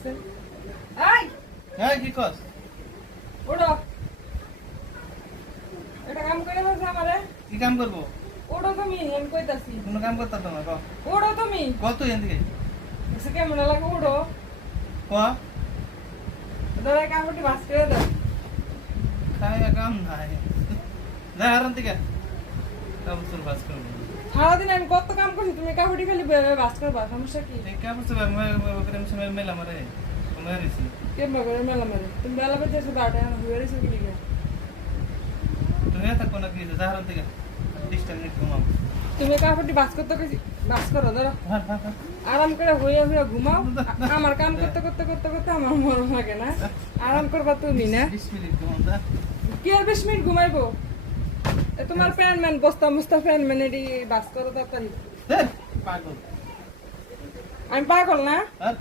দেখছেন এই হ্যাঁ কি কস ওড়ো এটা কাম করে বলছ আমারে কি কাম করবো ওড়ো তুমি আমি কইতাছি কোনো কাম করতাম না ক ওড়ো তুমি কত এদিকে এসে কেমন লাগে ওড়ো ক দাদা কাপড়টি বাস করে দাও খায়া কাম নাই যা হারান থেকে কাম তোর বাস করবো সারাদিন আমি কত কাম করছি তুমি কাপড়টি খালি বাস করবা সমস্যা কি এই কাপড় তো প্রেম সময় মেলা মারে সময় রয়েছি কেমন করে মেলা মারে তুমি বেলা বেজে এসে বারোটা এখন হয়ে রয়েছে কি লিখে তুমি থাকো না কি যা হারান থেকে 20টা মিনিট ঘুমাও তুমি কাপড়টি বাস করতে গেছি বাস করো ধরো হ্যাঁ হ্যাঁ হ্যাঁ আরাম করে হইয়া হইয়া ঘুমাও আমার কাম করতে করতে করতে করতে আমার মরণ লাগে না আরাম করবা তুমি না 20 মিনিট ঘুমাও যা কি আর 20 মিনিট ঘুমাইবো এ তোমার ফ্যান ম্যান বস্তা মুস্তা ফ্যান ম্যান এটি বাস করো তাড়াতাড়ি পাগল আমি পাগল না আর